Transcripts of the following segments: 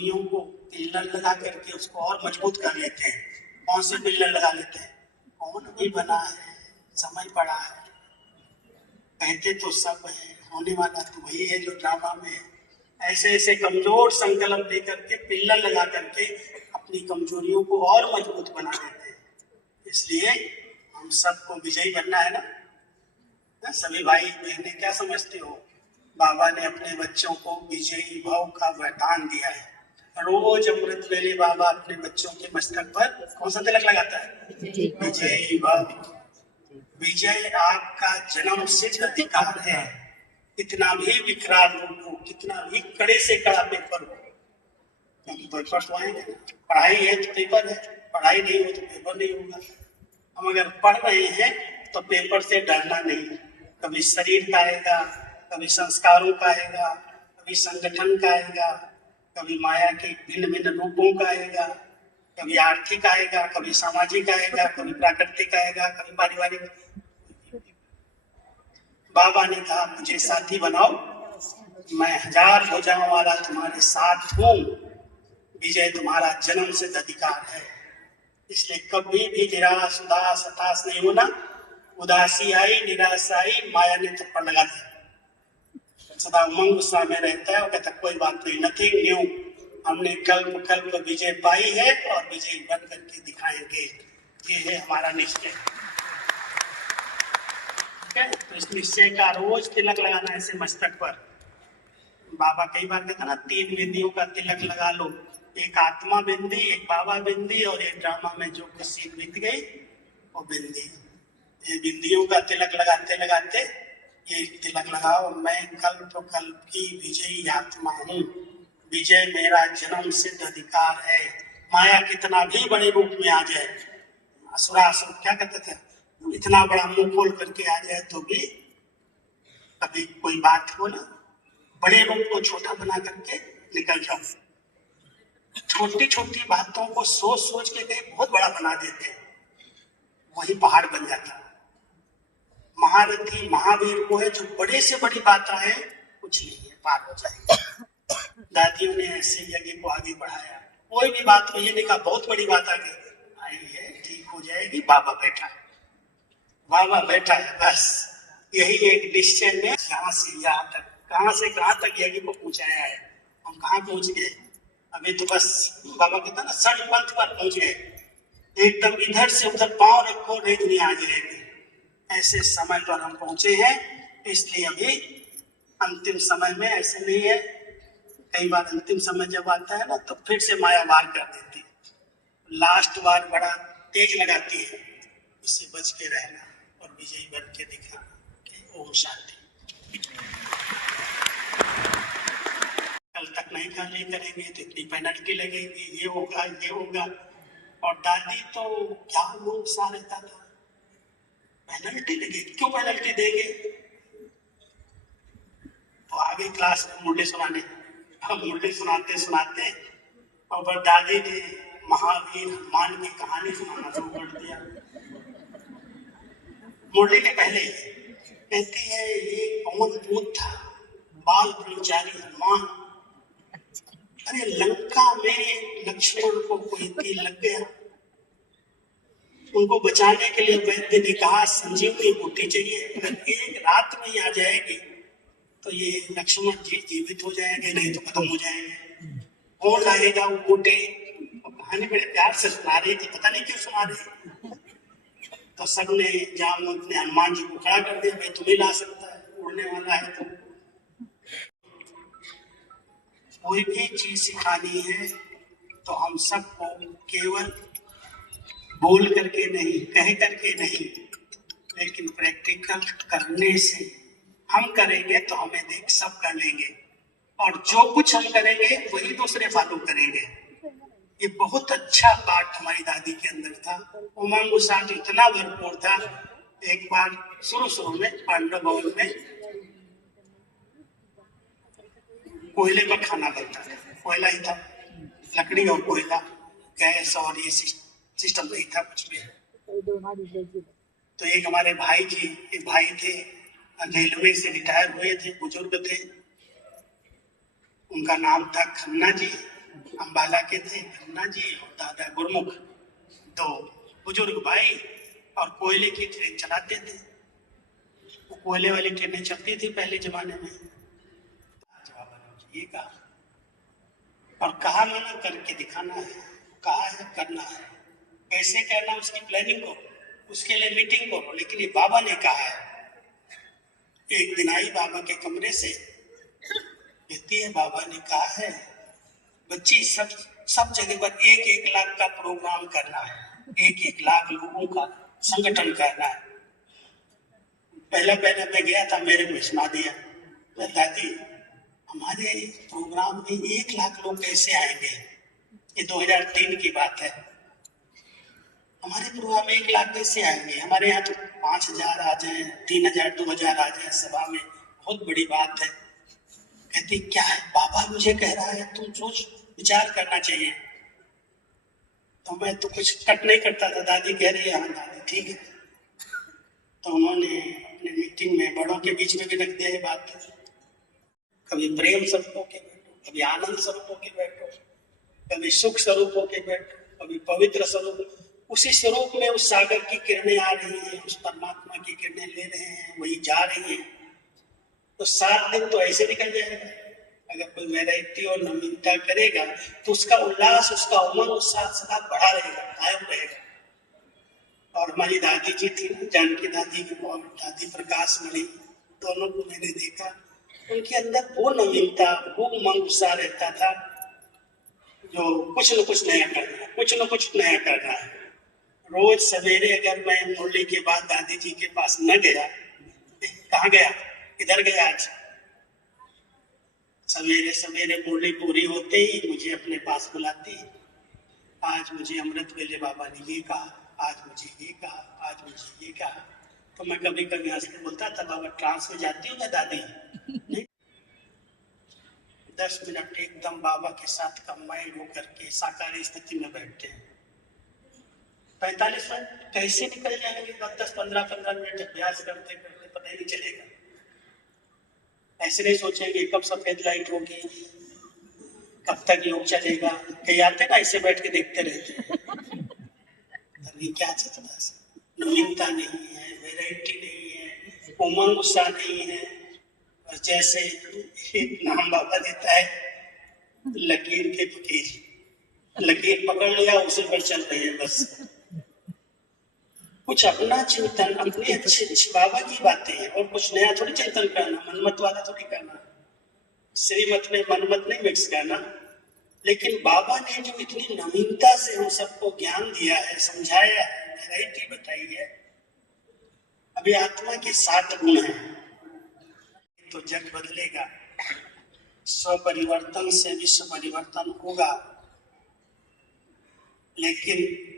कमजोरियों को पिल्लर लगा करके उसको और मजबूत कर लेते हैं। कौन से पिल्लर लगा लेते हैं? कौन भी बना है, समय पड़ा है, कहते तो सब है, होने वाला तो वही है जो ड्रामा में है। ऐसे ऐसे कमजोर संकल्प लेकर के पिल्लर लगा करके अपनी कमजोरियों को और मजबूत बना देते हैं। इसलिए हम सबको विजयी बनना है ना। सभी भाई बहनें क्या समझते हो? बाबा ने अपने बच्चों को विजयी भाव का वरदान दिया है। रोज अमृत वेले बाबा अपने बच्चों के मस्तक पर कौन सा तिलक लगाता है? विजयी भाव। विजय आपका जन्म सिद्ध अधिकार है। कितना भी विकराल रूप हो, कितना भी कड़े से कड़ा पेपर हो, क्योंकि पेपर तो आएंगे। पढ़ाई है तो पेपर है, पढ़ाई नहीं हो तो पेपर नहीं होगा। हम अगर पढ़ रहे हैं तो पेपर से डरना नहीं। कभी शरीर का आएगा, कभी संस्कारों का आएगा, कभी संगठन का आएगा, कभी माया के भिन्न भिन्न रूपों का आएगा, कभी आर्थिक आएगा, कभी सामाजिक आएगा, कभी प्राकृतिक आएगा, कभी पारिवारिक। बाबा ने कहा मुझे साथी बनाओ, मैं 1000 भुजाओं वाला तुम्हारे साथ हूँ। विजय तुम्हारा जन्म सिद्ध अधिकार है। इसलिए कभी भी निराश उदास हताश नहीं होना। उदासी आई, निराशा आई, माया ने थप्पड़ लगा दिया। सदा उमंग उत्साह में रहता है और कहता कोई बात नहीं, नथिंग न्यू, हमने कल्प कल्प विजय पाई है और विजय बन करके दिखाएंगे। ये है हमारा निश्चय। तो इस निश्चय का रोज तिलक लगाना ऐसे मस्तक पर। बाबा कई बार कहता ना 3 बिंदियों का तिलक लगा लो, एक आत्मा बिंदी, एक बाबा बिंदी और एक ड्रामा में जो कुछ सीन बीत गई वो बिंदी। ये बिंदियों का तिलक लगाते लगाते ये तिलक लगाओ, मैं कल्प कल्प की विजयी आत्मा हूँ। विजय मेरा जन्म सिद्ध अधिकार है। माया कितना भी बड़े रूप में आ जाए, असुरासुर क्या कहते थे, इतना बड़ा मुंह खोल करके आ जाए तो भी कभी कोई बात हो ना, बड़े रूप को छोटा बना करके निकल जाओ। छोटी छोटी बातों को सोच सोच के कहीं बहुत बड़ा बना देते, वही पहाड़ बन जाता। महारथी महावीर को है जो बड़े से बड़ी बात आए कुछ नहीं है, पार हो जाएगी। दादियों ने ऐसे यज्ञ को आगे बढ़ाया। कोई भी बात को ये नहीं कहा बहुत बड़ी बात आगे आई है, ठीक हो जाएगी, बाबा बैठा है, बाबा बैठा है, बस यही एक निश्चय में यहाँ से यहाँ तक, कहाँ से कहाँ तक यज्ञ को पहुंचाया है। हम कहाँ पहुंच गए? अभी तो बस बाबा कहता ना सड़ पंथ पर पहुंच गए, एकदम इधर से उधर पांव रखो नई दुनिया आ जाएगी। ऐसे समय पर हम पहुंचे हैं। इसलिए अभी अंतिम समय में ऐसे नहीं है। कई बार अंतिम समय जब आता है ना तो फिर से माया वार कर देती है। लास्ट वार बड़ा तेज लगाती है, उससे बच के रहना और विजयी बन के दिखाना। ओम शांति। कल तक नहीं कार्य करेंगे तो इतनी पेनल्टी लगेगी, ये होगा ये होगा। और दादी तो क्या लोग सा रहता था, पेनल्टी लगेगी, क्यों पेनल्टी देंगे? तो आगे क्लास में मुरली सुनाने, हम मुरली सुनाते सुनाते और दादी ने महावीर हनुमान की कहानी सुनाना शुरू कर दिया। मुरली के पहले कहती है ये कौन भूत था, बाल ब्रह्मचारी हनुमान। अरे लंका में लक्ष्मण को कोई तीर लग गया, उनको बचाने के लिए वैद्य ने कहा संजीवनी बूटी चाहिए, अगर एक रात में ही आ जाएगी तो ये लक्ष्मण जी जीवित हो जाएंगे, नहीं तो खत्म हो जाएंगे। कौन लाएगा वो बूटी? कहानी बड़े प्यार से सुना रही थी, पता नहीं क्यों सुना रही। तो सबने जहाँ अपने हनुमान जी को खड़ा कर दिया, भाई तुम्हें ला सकता है, उड़ने वाला है। तो कोई भी चीज सिखानी है तो हम सबको केवल बोल करके नहीं, कह करके नहीं, लेकिन प्रैक्टिकल करने से हम करेंगे तो हमें देख सब कर लेंगे, और जो कुछ हम करेंगे वही दूसरे फॉलो करेंगे। ये बहुत अच्छा पाठ हमारी दादी के अंदर था। उमंग उत्साह इतना भरपूर था। एक बार शुरू में पांडव भवन में कोयले पर खाना बनता था, कोयला ही था, लकड़ी और कोयला, गैस और ये सिस्टम नहीं था कुछ भी। तो एक हमारे भाई जी, एक भाई थे रेलवे से रिटायर हुए थे, बुजुर्ग थे, उनका नाम था खन्ना जी। अम्बाला के थे गन्ना जी और दादा गुरमुख, दो बुजुर्ग भाई, और कोयले की ट्रेन चलाते थे। वो कोयले वाली ट्रेनें चलती थी पहले जमाने में। आज बाबा ने ये कहा, और कहा मैंने करके दिखाना है, कहा है करना है, कैसे करना उसकी प्लानिंग को, उसके लिए मीटिंग को, लेकिन ये बाबा ने कहा है। एक दिन आई बाबा के कमरे से, कहती है बाबा ने कहा है बच्ची सब जगह पर 1-1 लाख का प्रोग्राम करना है, 1-1 लाख लोगों का संगठन करना है। पहला मैं गया था, मेरे को सुना दिया, दादी हमारे प्रोग्राम में 1 लाख लोग कैसे आएंगे, ये 2003 की बात है। हमारे प्रोग्राम में 1 लाख कैसे आएंगे, हमारे यहाँ तो 5,000 आ जाए, 3,000 2,000 आ जाए सभा में, बहुत बड़ी बात है। कहती क्या है, बाबा मुझे कह रहा है, तुम सोच विचार करना चाहिए। तो मैं तो कुछ कट नहीं करता था, दादी कह रही है हाँ दादी ठीक है। तो उन्होंने अपने मीटिंग में बड़ों के बीच में भी रख दिया है बात, कभी प्रेम स्वरूप होके बैठो, कभी आनंद स्वरूप होके बैठो, कभी सुख स्वरूप होके बैठो, कभी पवित्र स्वरूप, उसी स्वरूप में उस सागर की किरणें आ रही हैं, उस परमात्मा की किरणें ले रहे हैं, वही जा रही हैं। तो 7 दिन तो ऐसे निकल जाएगा। अगर कोई वैरायटी और नवीनता करेगा तो उसका उल्लास, उसका उमंग उत्साह सदा बढ़ा रहेगा, कायम रहेगा। और हमारी दादी जी थी ना, जानकी दादी और दादी प्रकाश मणि, दोनों को मैंने देखा, उनके अंदर वो नवीनता, वो उमंग उत्साह रहता था, जो कुछ न कुछ नया करना है, कुछ न कुछ नया करना है। रोज सवेरे अगर मैं मुरली के बाद दादी जी के पास न गया, कहाँ गया, इधर गया, आज सवेरे सवेरे मुरली पूरी होते ही मुझे अपने पास बुलाती, आज मुझे अमृत वेले बाबा ने ये कहा, आज मुझे ये कहा, आज मुझे ये कहा। तो मैं कभी कभी हंस के बोलता था, बाबा ट्रांस में जाती हूँ मैं दादी? नहीं। 10 मिनट एकदम बाबा के साथ कंबाइंड होकर के साकार स्थिति में बैठते हैं। 45 मिनट कैसे निकल जाएंगे, 10, 15 मिनट अभ्यास करते करते पता ही नहीं चलेगा। ऐसे नहीं सोचेंगे कब सफेद लाइट होगी, कब तक योग चलेगा, कहीं आते ना ऐसे बैठ के देखते रहते हैं। ये क्या चलता है, नवीनता नहीं है, वैरायटी नहीं है, उमंग उत्साह नहीं है। और जैसे एक नाम बाबा देता है, लकीर के फकीर, लकीर पकड़ लिया उसी पर चल रही है बस। कुछ अपना चिंतन, अपनी अच्छी बाबा की बातें हैं, और कुछ नया थोड़ी चिंतन करना, मनमत वाला थोड़ी करना, श्रीमत में मनमत नहीं मिक्स करना। लेकिन बाबा ने जो इतनी नवीनता से हम सबको ज्ञान दिया है, समझाया है, वैरायटी बताई है। अभी आत्मा के 7 गुण हैं, तो जग बदलेगा, स्व परिवर्तन से विश्व परिवर्तन होगा। लेकिन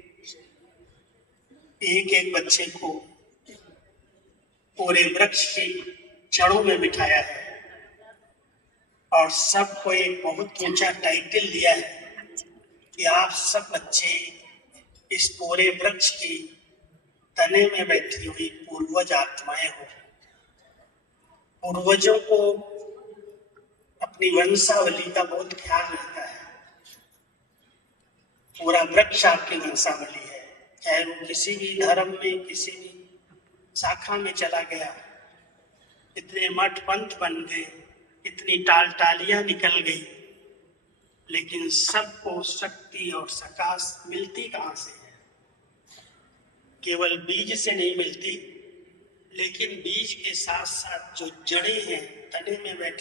एक एक बच्चे को पूरे वृक्ष की जड़ों में बिठाया है, और सबको एक बहुत ऊंचा टाइटल दिया है कि आप सब बच्चे इस पूरे वृक्ष की तने में बैठी हुई पूर्वज आत्माएं हो। पूर्वजों को अपनी वंशावली का बहुत ख्याल रहता है। पूरा वृक्ष आपकी वंशावली है, चाहे वो किसी भी धर्म में, किसी भी शाखा में चला गया, इतने मठ पंथ बन गए, इतनी टालियां निकल गई, लेकिन सबको शक्ति और सकाश मिलती कहां से है? केवल बीज से नहीं मिलती, लेकिन बीज के साथ साथ जो जड़ें हैं, तने में बैठी